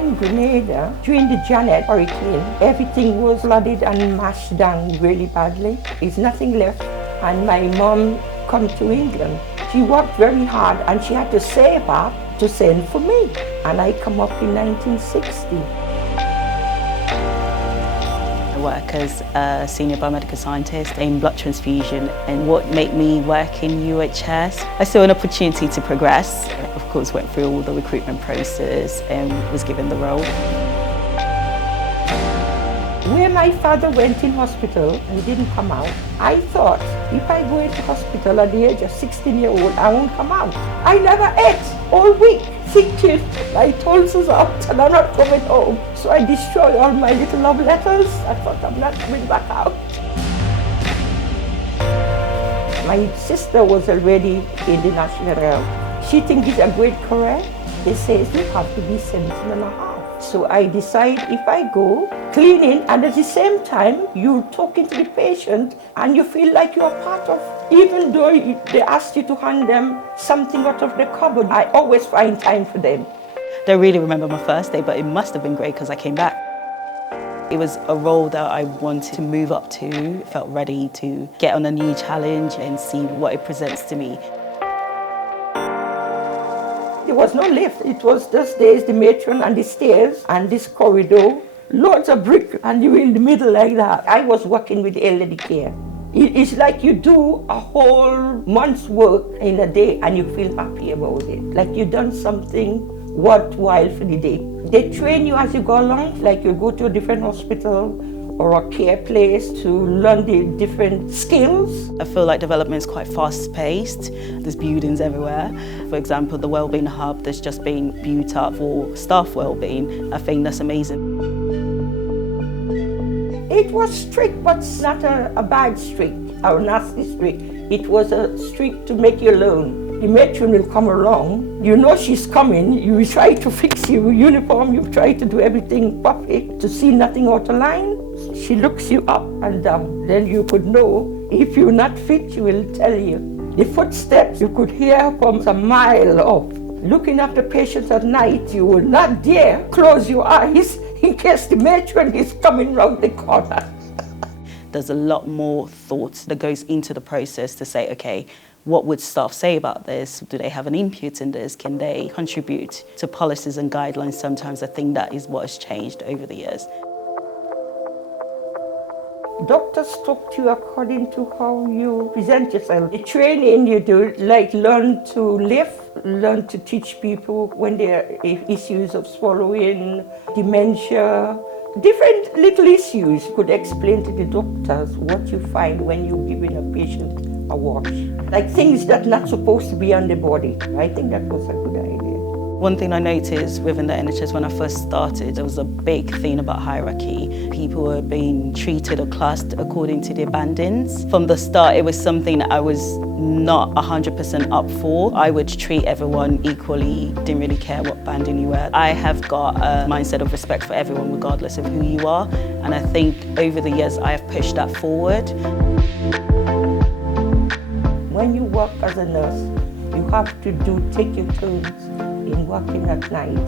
in Grenada, during the Janet hurricane, everything was flooded and mashed down really badly. There's nothing left, and my mom come to England. She worked very hard and she had to save up to send for me. And I come up in 1960. I work as a senior biomedical scientist in blood transfusion, and what made me work in UHS, I saw an opportunity to progress. Of course, went through all the recruitment process and was given the role. When my father went in hospital and he didn't come out, I thought if I go into hospital at the age of 16-year-old, I won't come out. I never ate all week. Sick kid, my tonsils out and I'm not coming home. So I destroyed all my little love letters. I thought I'm not coming back out. My sister was already in the National Health. She thinks it's a great career. They say you have to be 17 and a half. So I decide if I go cleaning and at the same time you're talking to the patient and you feel like you're part of, even though they ask you to hand them something out of the cupboard, I always find time for them. Don't really remember my first day, but it must have been great because I came back. It was a role that I wanted to move up to, felt ready to get on a new challenge and see what it presents to me. There was no lift. It was just there's the matron and the stairs and this corridor, loads of brick, and you were in the middle like that. I was working with elderly care. It's like you do a whole month's work in a day and you feel happy about it. Like you've done something worthwhile for the day. They train you as you go along, like you go to a different hospital or a care place to learn the different skills. I feel like development is quite fast-paced. There's buildings everywhere. For example, the Wellbeing Hub that's just been built up for staff wellbeing. I think that's amazing. It was strict, but it's not a bad strict or nasty strict. It was a strict to make you learn. The matron will come along, you know she's coming, you try to fix your uniform, you try to do everything perfect to see nothing out of line. She looks you up and down, then you could know if you're not fit, she will tell you. The footsteps you could hear from a mile off. Looking after patients at night, you will not dare close your eyes in case the matron is coming round the corner. There's a lot more thought that goes into the process to say, okay, what would staff say about this? Do they have an input in this? Can they contribute to policies and guidelines? Sometimes I think that is what has changed over the years. Doctors talk to you according to how you present yourself. The training you do, like learn to lift, learn to teach people when there are issues of swallowing, dementia, different little issues. You could explain to the doctors what you find when you're giving a patient a wash. Like things that are not supposed to be on the body. I think that was a good idea. One thing I noticed within the NHS when I first started, there was a big thing about hierarchy. People were being treated or classed according to their bandings. From the start, it was something that I was not 100% up for. I would treat everyone equally, didn't really care what banding you were. I have got a mindset of respect for everyone regardless of who you are, and I think over the years I have pushed that forward. When you work as a nurse, you have to take your turns in working at night.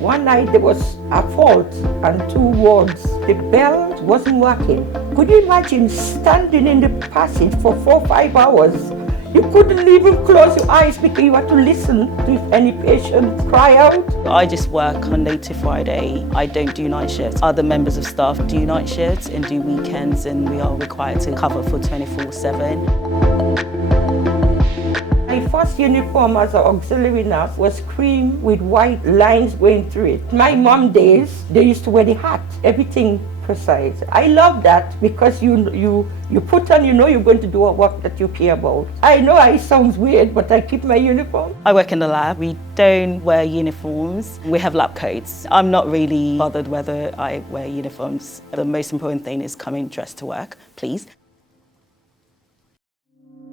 One night there was a fault on 2 wards. The bell wasn't working. Could you imagine standing in the passage for 4 or 5 hours? You couldn't even close your eyes because you had to listen to if any patient cry out. I just work Monday to Friday. I don't do night shifts. Other members of staff do night shifts and do weekends, and we are required to cover for 24/7. My first uniform as an auxiliary nurse was cream with white lines going through it. My mom days, they used to wear the hat, everything precise. I love that because you put on, you know you're going to do a work that you care about. I know it sounds weird, but I keep my uniform. I work in the lab. We don't wear uniforms. We have lab coats. I'm not really bothered whether I wear uniforms. The most important thing is coming dressed to work, please.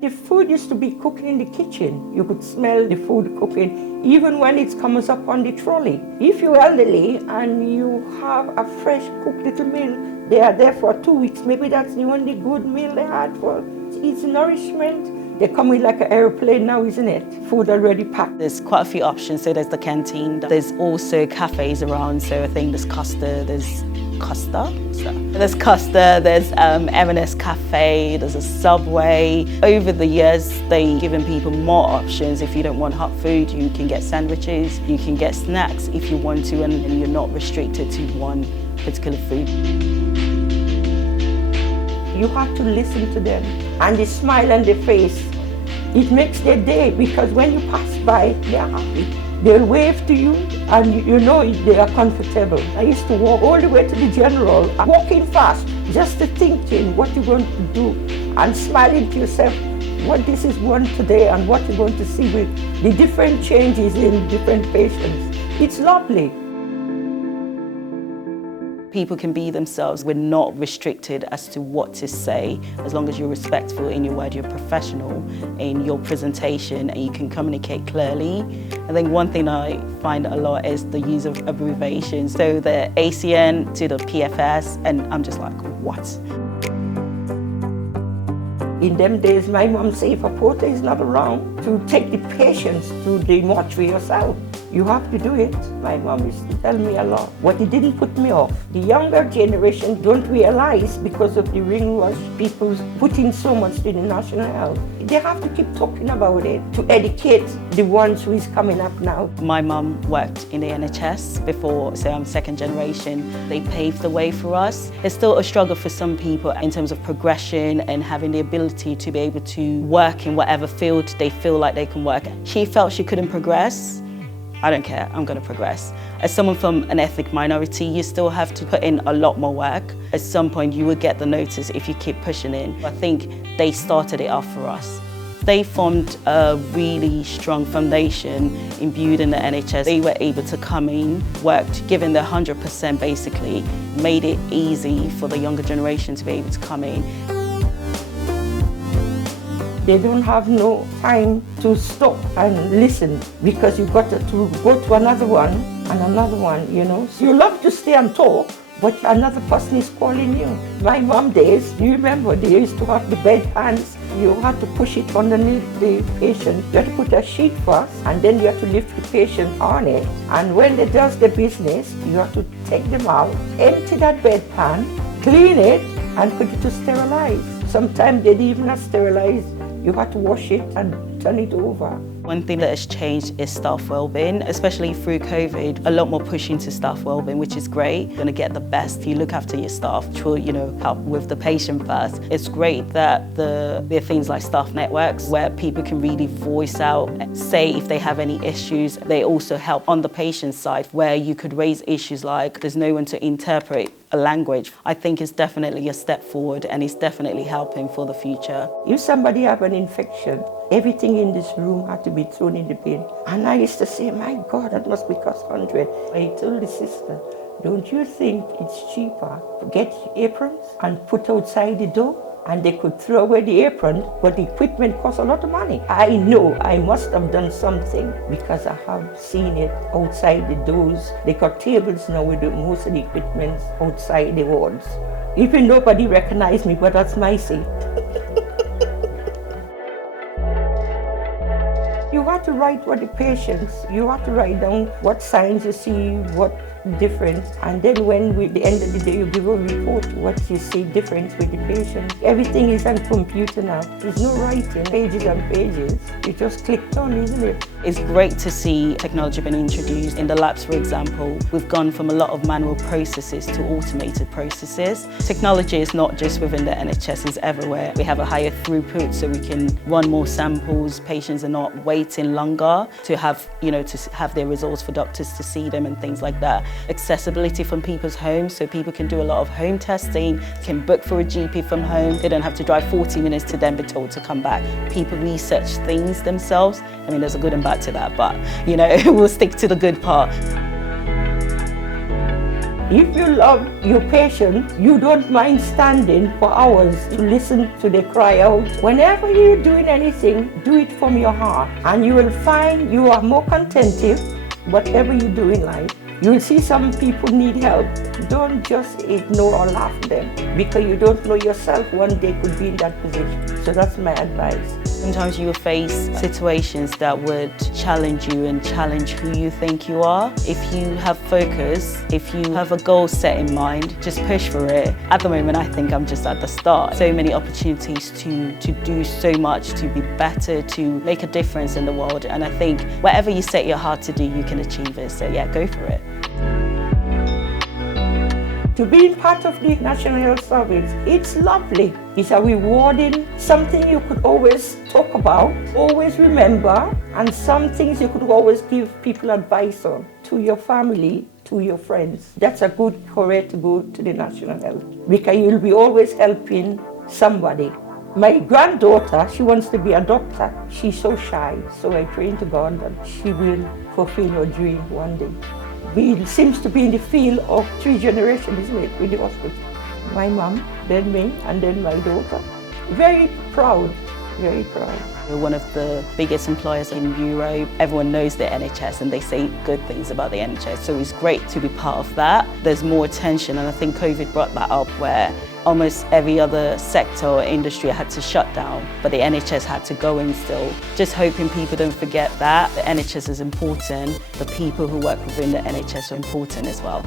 The food used to be cooking in the kitchen. You could smell the food cooking, even when it comes up on the trolley. If you're elderly and you have a fresh cooked little meal, they are there for 2 weeks. Maybe that's the only good meal they had for. It's nourishment. They come in like an airplane now, isn't it? Food already packed. There's quite a few options. So there's the canteen. There's also cafes around. So I think there's Costa, there's M&S Cafe, there's a Subway. Over the years, they've given people more options. If you don't want hot food, you can get sandwiches, you can get snacks if you want to, and you're not restricted to one particular food. You have to listen to them, and the smile on their face, it makes their day, because when you pass by, they're happy. They'll wave to you, and you know they are comfortable. I used to walk all the way to the general, walking fast, just thinking what you're going to do, and smiling to yourself, what this is one today, and what you're going to see with the different changes in different patients. It's lovely. People can be themselves. We're not restricted as to what to say, as long as you're respectful in your word, you're professional in your presentation, and you can communicate clearly. I think one thing I find a lot is the use of abbreviations. So the ACN to the PFS, and I'm just like, what? In them days, my mom said, if a porter is not around, to take the patients to the mortuary yourself. You have to do it. My mom used to tell me a lot, but it didn't put me off. The younger generation don't realize, because of the ringwash, people putting so much to the national health. They have to keep talking about it to educate the ones who is coming up now. My mum worked in the NHS before, so I'm second generation. They paved the way for us. It's still a struggle for some people in terms of progression and having the ability to be able to work in whatever field they feel like they can work. She felt she couldn't progress. I don't care, I'm going to progress. As someone from an ethnic minority, you still have to put in a lot more work. At some point, you will get the notice if you keep pushing in. I think they started it off for us. They formed a really strong foundation imbued in the NHS. They were able to come in, worked, given their 100% basically, made it easy for the younger generation to be able to come in. They don't have no time to stop and listen, because you've got to go to another one and another one, you know. So you love to stay and talk, but another person is calling you. My mom days, you remember, they used to have the bedpans. You had to push it underneath the patient. You had to put a sheet first, and then you have to lift the patient on it. And when they does the business, you have to take them out, empty that bedpan, clean it, and put it to sterilize. Sometimes they didn't even have sterilize. You have to wash it and turn it over. One thing that has changed is staff wellbeing, especially through COVID. A lot more push into staff wellbeing, which is great. You're going to get the best. You look after your staff, which will, help with the patient first. It's great that there are things like staff networks where people can really voice out, say if they have any issues. They also help on the patient side, where you could raise issues like there's no one to interpret a language. I think it's definitely a step forward, and it's definitely helping for the future. If somebody have an infection, everything in this room had to be thrown in the bin. And I used to say, my God, that must be cost 100. I told the sister, don't you think it's cheaper to get aprons and put outside the door? And they could throw away the apron, but the equipment costs a lot of money. I know I must have done something, because I have seen it outside the doors. They got tables now with most of the equipment outside the wards. Even nobody recognized me, but that's my seat. You have to write what the patients, you have to write down what signs you see, what difference, and then when at the end of the day you give a report what you see difference with the patient. Everything is on computer now. There's no writing, pages and pages. You just click on, isn't it? It's great to see technology being introduced. In the labs, for example, we've gone from a lot of manual processes to automated processes. Technology is not just within the NHS, it's everywhere. We have a higher throughput, so we can run more samples. Patients are not waiting longer to have, to have their results for doctors to see them and things like that. Accessibility from people's homes, so people can do a lot of home testing, can book for a GP from home. They don't have to drive 40 minutes to then be told to come back. People research things themselves. I mean, there's a good and bad to that, but we'll stick to the good part. If you love your patient, you don't mind standing for hours to listen to them cry out. Whenever you're doing anything, do it from your heart, and you will find you are more contented whatever you do in life. You will see some people need help. Don't just ignore or laugh at them, because you don't know yourself one day could be in that position. So that's my advice. Sometimes you will face situations that would challenge you and challenge who you think you are. If you have focus, if you have a goal set in mind, just push for it. At the moment, I think I'm just at the start. So many opportunities to do so much, to be better, to make a difference in the world. And I think whatever you set your heart to do, you can achieve it. So yeah, go for it. To be part of the National Health Service, it's lovely. It's a rewarding, something you could always talk about, always remember, and some things you could always give people advice on, to your family, to your friends. That's a good career to go to the National Health, because you'll be always helping somebody. My granddaughter, she wants to be a doctor. She's so shy, so I pray to God that she will fulfill her dream one day. We seems to be in the field of 3 generations, isn't it, with the hospital. My mom, then me, and then my daughter. Very proud, very proud. We're one of the biggest employers in Europe. Everyone knows the NHS and they say good things about the NHS, so it's great to be part of that. There's more attention, and I think COVID brought that up, where almost every other sector or industry had to shut down, but the NHS had to go in still. Just hoping people don't forget that the NHS is important, the people who work within the NHS are important as well.